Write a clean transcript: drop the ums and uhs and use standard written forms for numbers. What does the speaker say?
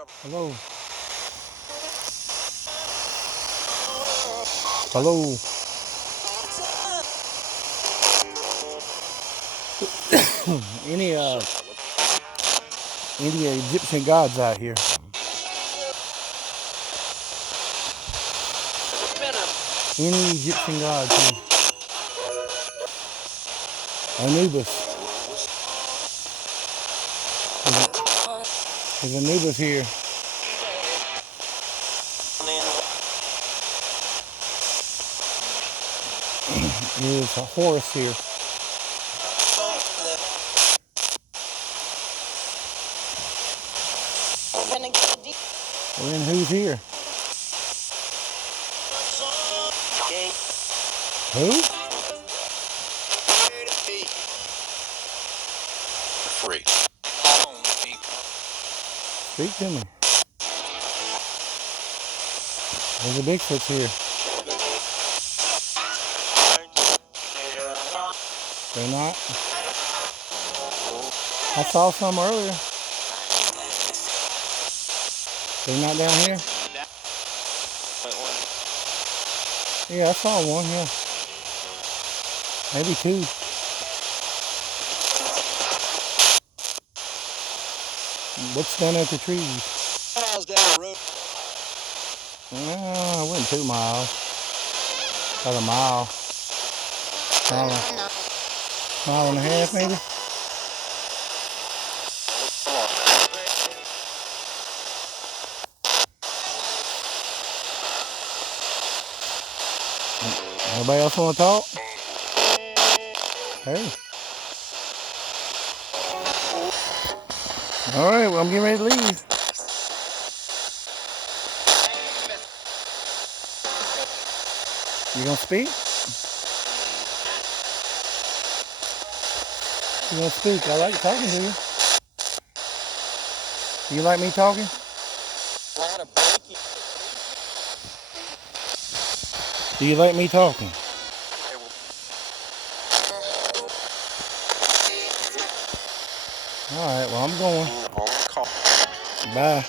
Hello. Hello. Any Egyptian gods out here? Any Egyptian gods here? Anubis. There's Anubis here. There's a Horus here. Well, then who's here? Who? Free. Speak to me. There's a Bigfoot's here. They're not. I saw some earlier. They're not down here? Yeah, I saw one, yeah. Maybe two. What's down at the trees? Miles down the road. I went 2 miles. About a mile. Mile and a half, maybe? Nobody else want to talk? Hey. All right, well, I'm getting ready to leave. You gonna speak? You gonna speak? I like talking to you. You like me talking? Do you like me talking? All right, well, I'm going. Bye.